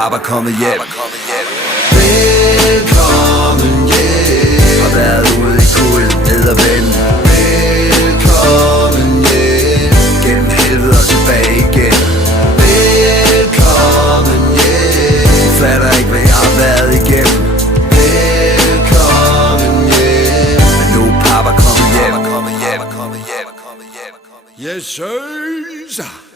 pappa kommet hjem. Velkommen hjem. Har været ude i kulden, ned og vende. Velkommen hjem. Gennem helvede og tilbage igen. Velkommen hjem. Fatter ikke hvad jeg har været igennem. Velkommen hjem. Men nu er pappa kommet hjem. Yes, sir.